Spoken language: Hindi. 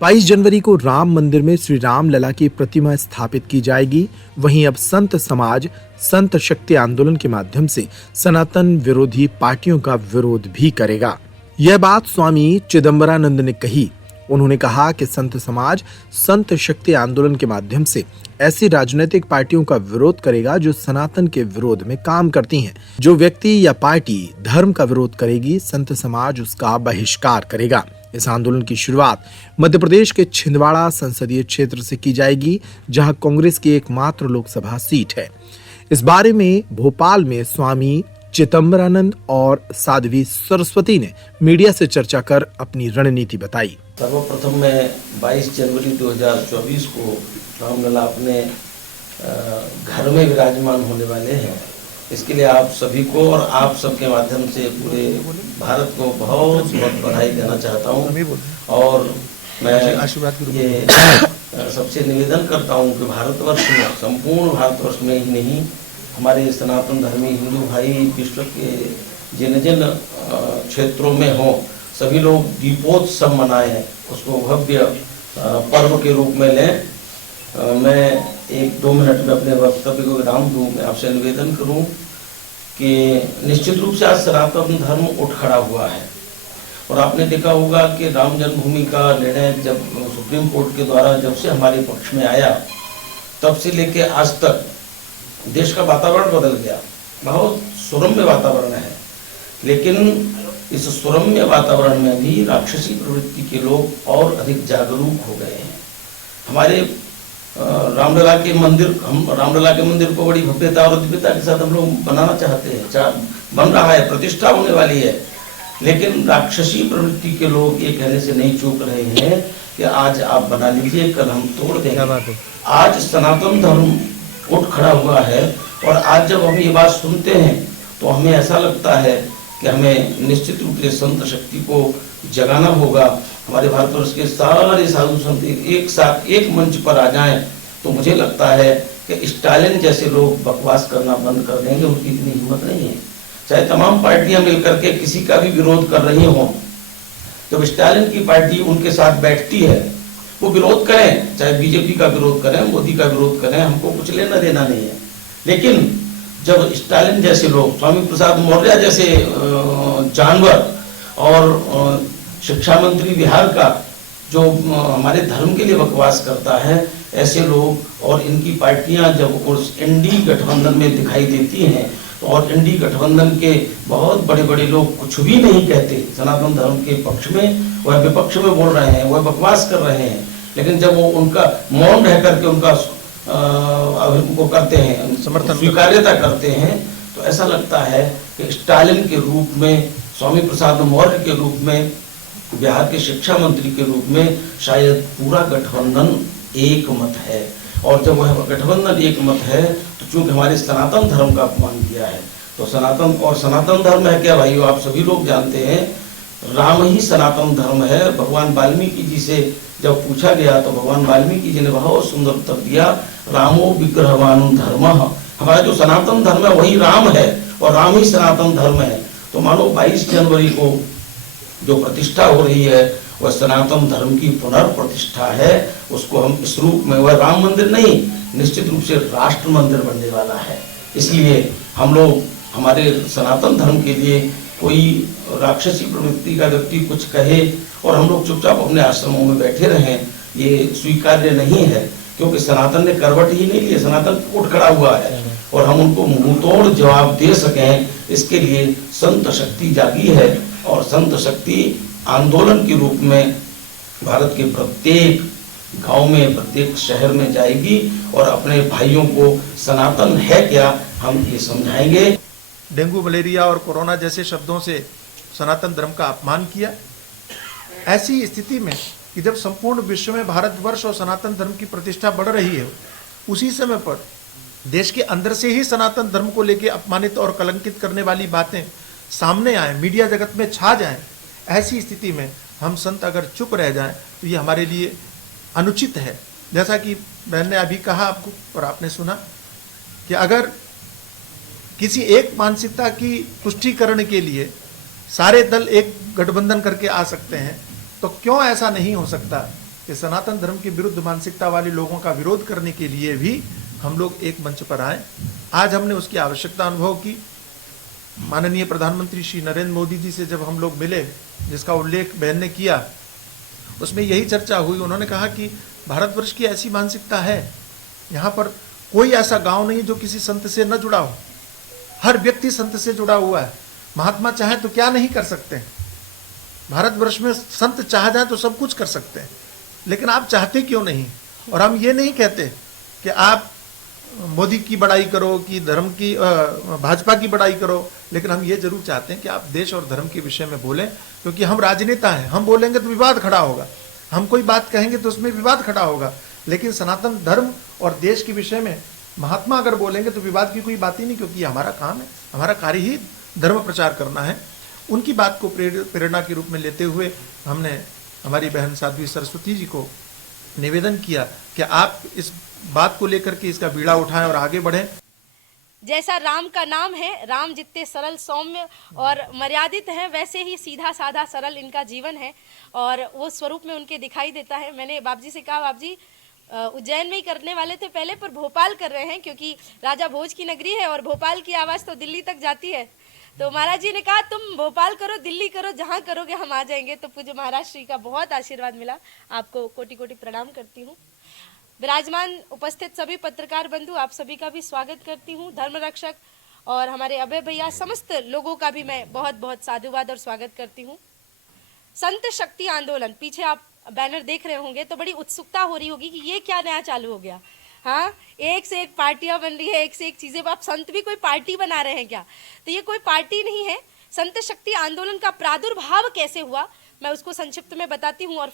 22 जनवरी को राम मंदिर में श्री राम लला की प्रतिमा स्थापित की जाएगी। वहीं अब संत समाज संत शक्ति आंदोलन के माध्यम से सनातन विरोधी पार्टियों का विरोध भी करेगा। यह बात स्वामी चिदंबरानंद ने कही। उन्होंने कहा कि संत समाज संत शक्ति आंदोलन के माध्यम से ऐसी राजनीतिक पार्टियों का विरोध करेगा जो सनातन के विरोध में काम करती हैं। जो व्यक्ति या पार्टी धर्म का विरोध करेगी, संत समाज उसका बहिष्कार करेगा। इस आंदोलन की शुरुआत मध्य प्रदेश के छिंदवाड़ा संसदीय क्षेत्र से की जाएगी, जहां कांग्रेस की एकमात्र लोकसभा सीट है। इस बारे में भोपाल में स्वामी चिदंबरानंद और साध्वी सरस्वती ने मीडिया से चर्चा कर अपनी रणनीति बताई। सर्वप्रथम मैं 22 जनवरी 2024 को रामलला अपने घर में विराजमान होने वाले हैं। इसके लिए आप सभी को और आप सबके माध्यम से पूरे भारत को बहुत बहुत बधाई देना चाहता हूँ। और मैं ये सबसे निवेदन करता हूँ कि भारतवर्ष में, संपूर्ण भारतवर्ष में ही नहीं, हमारे सनातन धर्मी हिंदू भाई विश्व के जिन जिन क्षेत्रों में हों, सभी लोग दीपोत्सव मनाएं, उसको भव्य पर्व के रूप में लें। मैं 1-2 मिनट में अपने वक्तव्य को विराम दूं। मैं आपसे निवेदन करूं कि निश्चित रूप से आज सनातन धर्म उठ खड़ा हुआ है। और आपने देखा होगा कि राम जन्मभूमि का निर्णय जब सुप्रीम कोर्ट के द्वारा जब से हमारे पक्ष में आया, तब से लेके आज तक देश का वातावरण बदल गया। बहुत सुरम्य वातावरण है, लेकिन इस सुरम्य वातावरण में भी राक्षसी प्रवृत्ति के लोग और अधिक जागरूक हो गए हैं। हमारे रामलला के मंदिर को बड़ी भव्यता और दिव्यता के साथ हम लोग बनाना चाहते हैं, बन रहा है, प्रतिष्ठा होने वाली है। लेकिन राक्षसी प्रवृत्ति के लोग ये कहने से नहीं चूक रहे हैं कि आज आप बना लीजिए, कल हम तोड़ देंगे। आज सनातन धर्म उठ खड़ा हुआ है और आज जब हम ये बात सुनते हैं तो हमें ऐसा लगता है कि हमें निश्चित रूप से संत शक्ति को जगाना होगा। हमारे भारतवर्ष के सारे साधु संत एक साथ एक मंच पर आ जाएं तो मुझे लगता है कि स्टालिन जैसे लोग बकवास करना बंद कर देंगे। उनकी इतनी हिम्मत नहीं है। चाहे तमाम पार्टियां मिलकर के किसी का भी विरोध कर रही हों, जब स्टालिन की पार्टी उनके साथ बैठती है, वो विरोध करें, चाहे बीजेपी का विरोध करें, मोदी का विरोध करें, हमको कुछ लेना देना नहीं है। लेकिन जब स्टालिन जैसे लोग, स्वामी प्रसाद मौर्य जैसे जानवर और शिक्षा मंत्री बिहार का जो हमारे धर्म के लिए बकवास करता है, ऐसे लोग और इनकी पार्टियां जब उस एनडी गठबंधन में दिखाई देती हैं, तो और एनडी गठबंधन के बहुत बड़े बड़े लोग कुछ भी नहीं कहते सनातन धर्म के पक्ष में, वह विपक्ष में बोल रहे हैं, वह बकवास कर रहे हैं। लेकिन जब वो उनका मौन रह करके उनका वो करते हैं, समर्थन स्वीकार्यता करते हैं, तो ऐसा लगता है कि स्टालिन के रूप में, स्वामी प्रसाद मौर्य के रूप में, बिहार के शिक्षा मंत्री के रूप में शायद पूरा गठबंधन एक मत है। और जब वह गठबंधन एक मत है तो चूंकि हमारे सनातन धर्म का अपमान किया है, तो सनातन धर्म है क्या भाइयों? आप सभी लोग जानते हैं, राम ही सनातन धर्म है। भगवान वाल्मीकि जी से जब पूछा गया तो भगवान वाल्मीकि जी ने बहुत सुंदर उत्तर दिया, रामो विग्रहवान धर्म। हमारा जो सनातन धर्म है वही राम है और राम ही सनातन धर्म है। तो मानो 22 जनवरी को जो प्रतिष्ठा हो रही है वह सनातन धर्म की पुनर्प्रतिष्ठा है। उसको हम इस रूप में, वह राम मंदिर नहीं, निश्चित रूप से राष्ट्र मंदिर बनने वाला है। इसलिए हम लोग हमारे सनातन धर्म के लिए कोई राक्षसी प्रवृत्ति का व्यक्ति कुछ कहे और हम लोग चुपचाप अपने आश्रमों में बैठे रहें, ये स्वीकार्य नहीं है। क्योंकि सनातन ने करवट ही नहीं ली, सनातन उठ खड़ा हुआ है और हम उनको मुंहतोड़ जवाब दे सकें, इसके लिए संत शक्ति जागी है। और संत शक्ति आंदोलन के रूप में भारत के प्रत्येक गांव में, प्रत्येक शहर में जाएगी और अपने भाइयों को सनातन है क्या हम ये समझाएंगे। डेंगू, मलेरिया और कोरोना जैसे शब्दों से सनातन धर्म का अपमान किया। ऐसी स्थिति में कि जब संपूर्ण विश्व में भारतवर्ष और सनातन धर्म की प्रतिष्ठा बढ़ रही है, उसी समय पर देश के अंदर से ही सनातन धर्म को लेकर अपमानित और कलंकित करने वाली बातें सामने आए, मीडिया जगत में छा जाएं, ऐसी स्थिति में हम संत अगर चुप रह जाएं तो ये हमारे लिए अनुचित है। जैसा कि बहन ने अभी कहा आपको और आपने सुना कि अगर किसी एक मानसिकता की पुष्टिकरण के लिए सारे दल एक गठबंधन करके आ सकते हैं, तो क्यों ऐसा नहीं हो सकता कि सनातन धर्म के विरुद्ध मानसिकता वाले लोगों का विरोध करने के लिए भी हम लोग एक मंच पर आए। आज हमने उसकी आवश्यकता अनुभव की। माननीय प्रधानमंत्री श्री नरेंद्र मोदी जी से जब हम लोग मिले, जिसका उल्लेख बहन ने किया, उसमें यही चर्चा हुई। उन्होंने कहा कि भारतवर्ष की ऐसी मानसिकता है, यहाँ पर कोई ऐसा गांव नहीं जो किसी संत से न जुड़ा हो। हर व्यक्ति संत से जुड़ा हुआ है। महात्मा चाहे तो क्या नहीं कर सकते हैं। भारतवर्ष में संत चाह जाए तो सब कुछ कर सकते हैं, लेकिन आप चाहते क्यों नहीं? और हम ये नहीं कहते कि आप मोदी की बड़ाई करो, कि धर्म की भाजपा की बड़ाई करो, लेकिन हम ये जरूर चाहते हैं कि आप देश और धर्म के विषय में बोलें, क्योंकि हम राजनेता हैं। हम बोलेंगे तो विवाद खड़ा होगा, हम कोई बात कहेंगे तो उसमें विवाद खड़ा होगा, लेकिन सनातन धर्म और देश के विषय में महात्मा अगर बोलेंगे तो विवाद की कोई बात ही नहीं, क्योंकि हमारा काम है, हमारा कार्य ही धर्म प्रचार करना है। उनकी बात को प्रेरणा के रूप में लेते हुए हमने हमारी बहन साध्वी सरस्वती जी को निवेदन किया कि आप इस बात को लेकर के इसका बीड़ा उठाएं और आगे बढ़ें। जैसा राम का नाम है, राम जितने सरल सौम्य और मर्यादित हैं, वैसे ही सीधा साधा सरल इनका जीवन है और वो स्वरूप में उनके दिखाई देता है। मैंने बाप जी से कहा, बाप जी उज्जैन में ही करने वाले थे पहले, पर भोपाल कर रहे हैं क्योंकि राजा भोज की नगरी है और भोपाल की आवाज़ तो दिल्ली तक जाती है। तो महाराज जी ने कहा तुम भोपाल करो, दिल्ली करो, जहाँ करोगे हम आ जाएंगे। तो पूज्य महाराज श्री का बहुत आशीर्वाद मिला। आपको कोटि कोटि प्रणाम करती हूँ। विराजमान उपस्थित सभी पत्रकार बंधु, आप सभी का भी स्वागत करती हूँ। धर्म रक्षक और हमारे अभय भैया, समस्त लोगों का भी मैं बहुत बहुत साधुवाद और स्वागत करती हूँ। संत शक्ति आंदोलन, पीछे आप बैनर देख रहे होंगे तो बड़ी उत्सुकता हो रही होगी कि ये क्या नया चालू हो गया। हाँ, एक से एक पार्टियां बन रही है, एक से एक चीजें। आप संत भी कोई पार्टी बना रहे हैं क्या? तो ये कोई पार्टी नहीं है। संत शक्ति आंदोलन का प्रादुर्भाव कैसे हुआ, मैं उसको संक्षिप्त में बताती हूँ और